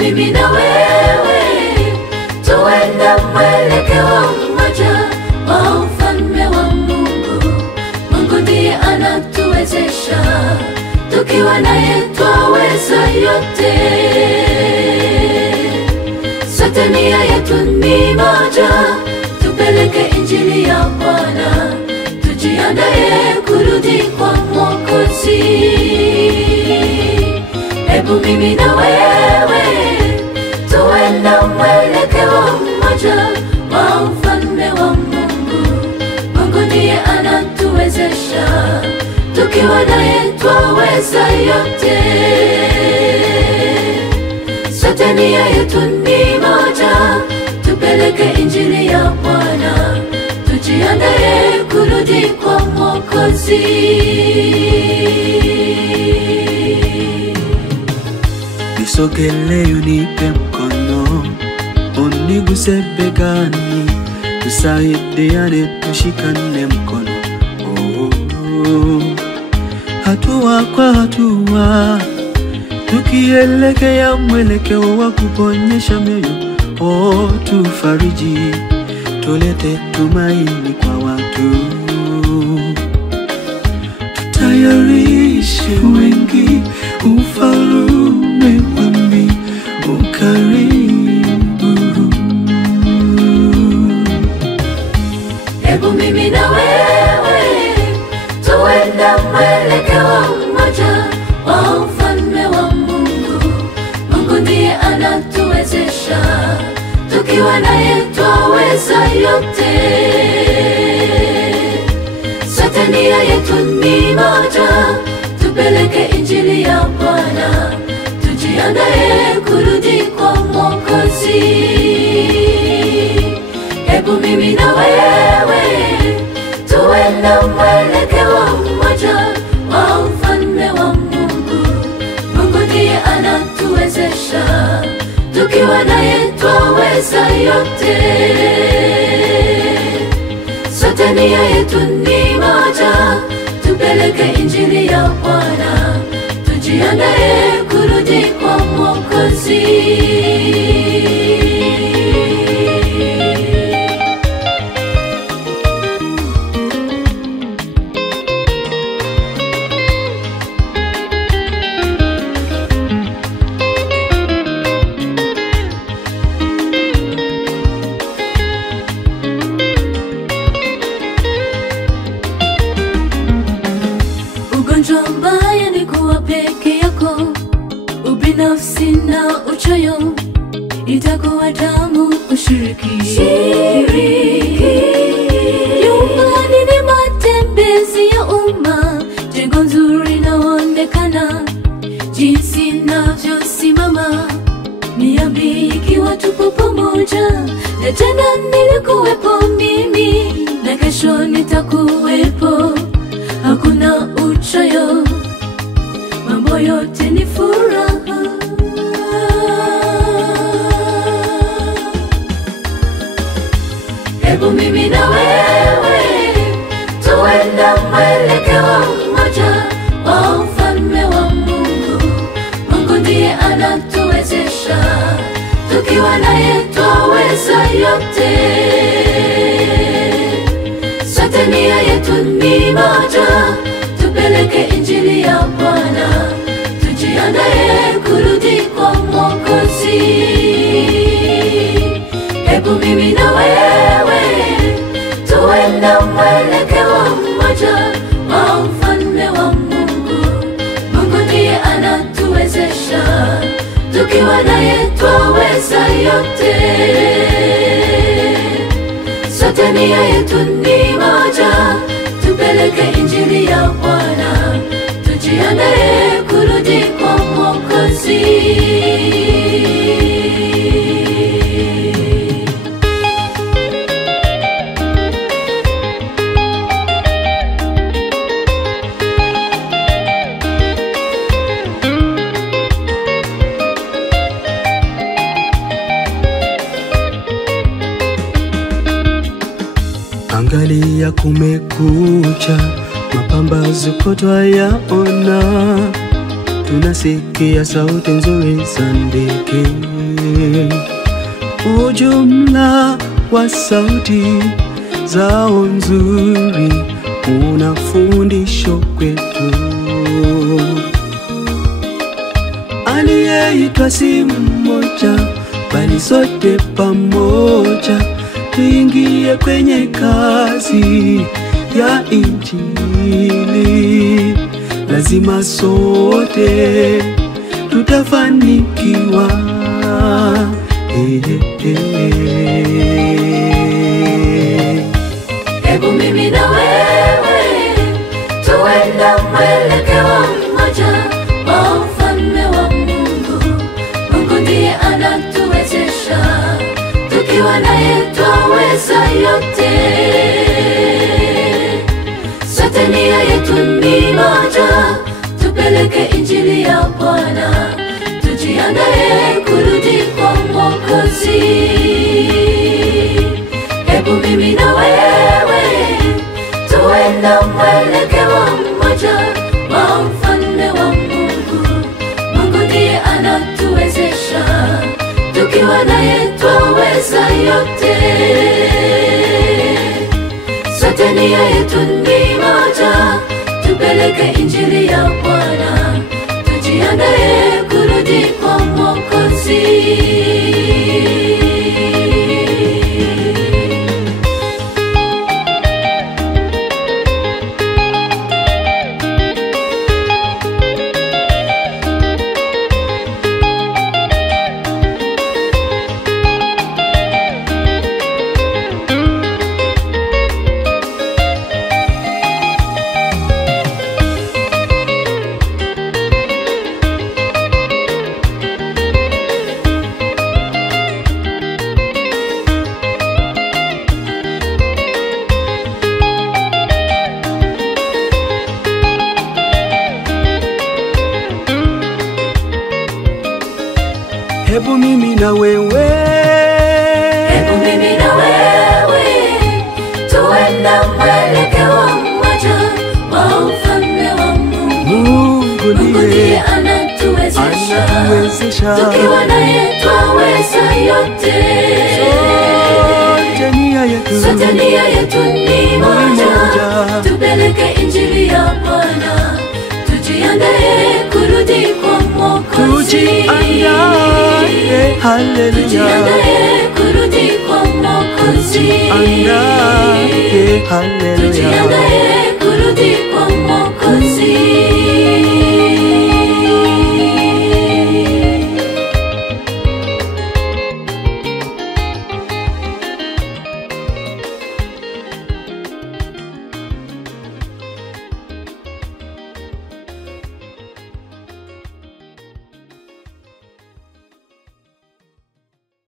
mimi na wewe tuende mwelekeo mmoja wa ufalme wa Mungu. Mungu ndiye anatuwezesha, tukiwa naye twaweza yote. Sote nia yetu ni moja, tupeleke injili ya Bwana, tujiandae kurudi kwa Mwokozi. Hebu mimi na wewe tuende mwelekeo mmoja wa ufalme wa Mungu. Mungu ndiye anatuwezesha, tukiwa naye twaweza yote. Sote nia yetu ni moja, tupeleke injili ya Bwana, tujiandae kurudi kwa Mwokozi. Nisogele unipe mkono, uniguse begani, tusaidiane tushikane mkono. Hatua kwa hatua, tukielekea mwelekeo wa kuponyesha mioyo. Tufariji, tulete tumaini kwa watu, tutayarishe wengi ufalme wa mbingu karibu. Hebu mimi na wewe tuende mwelekeo mmoja wa ufalme wa Mungu. Mungu ndiye anatuwezesha, tukiwa naye twaweza yote. Sote nia yetu ni moja, tupeleke injili ya Bwana, tujiandae kurudi kwa Mwokozi. Hebu mimi na wewe tuende mwelekeo mmoja wa ufalme wa Mungu. Mungu ndiye anatuwezesha, tukiwa naye twaweza yote. Sote nia yetu ni moja, tupeleke injili ya Bwana, tujiandae kurudi kwa Mwokozi. Ugonjwa mbaya ni kuwa peke yako, ubinafsi na uchoyo, itakuwa tamu ushiriki. Nyumbani ni matembezi ya umma, jengo nzuri naonekana, jinsi navyosimama, niambie ikiwa tupo pamoja. Na jana nilikuwepo mimi, na kesho nitakuwepo, hakuna uchoyo, mambo yote ni furaha. Hebu mimi na wewe tuende mwelekeo mmoja wa ufalme wa Mungu. Mungu ndiye anatuwezesha, tukiwa naye twaweza yote. Sote nia yetu ni moja, tupeleke injili ya Bwana, tujiandae kurudi kwa Mwokozi. Hebu mimi na wewe tuende mwelekeo mmoja wa ufalme wa Mungu. Mungu ndiye anatuwezesha, tukiwa naye twaweza yote. Sote nia yetu ni moja, tupeleke injili ya Bwana, tujiandae kurudi kwa Mwokozi. Angalia kumekucha, mapambazuko twayaona, tunasikia sauti nzuri za ndege. Ujumla wa sauti zao nzuri una fundisho kwetu. Aliyeitwa si mmoja, bali sote pamoja tuingie kwenye kazi ya Injili. Lazima sote tutafanikiwa. Hebu mimi na wewe tuenda mwelekeo mmoja wa ufalme wa Mungu. Mungu ndiye anatuwezesha, tukiwa naye twaweza yote. Sote nia yetu ni moja, tupeleke injili ya Bwana, tujiandae kurudi kwa Mwokozi. Hebu mimi na wewe tuenda mwelekeo mmoja wa ufalme wa Mungu. Mungu ndiye anatuwezesha, tukiwa naye twaweza yote. Sote nia yetu ni moja, tupeleke injili ya Bwana, tujiandae kurudi kwa Mwokozi. Hebu mimi na wewe, hebu mimi na wewe tuenda mwelekeo mmoja wa ufalme wa Mungu. Mungu ndiye anatuwezesha, tukiwa naye twaweza yote. Sote nia yetu ni moja, tupeleke injili ya Bwana, tujiandae kurudi kwa Mwokozi. Hallelujah. Tujiandae kurudi kwa Mwokozi. Hallelujah.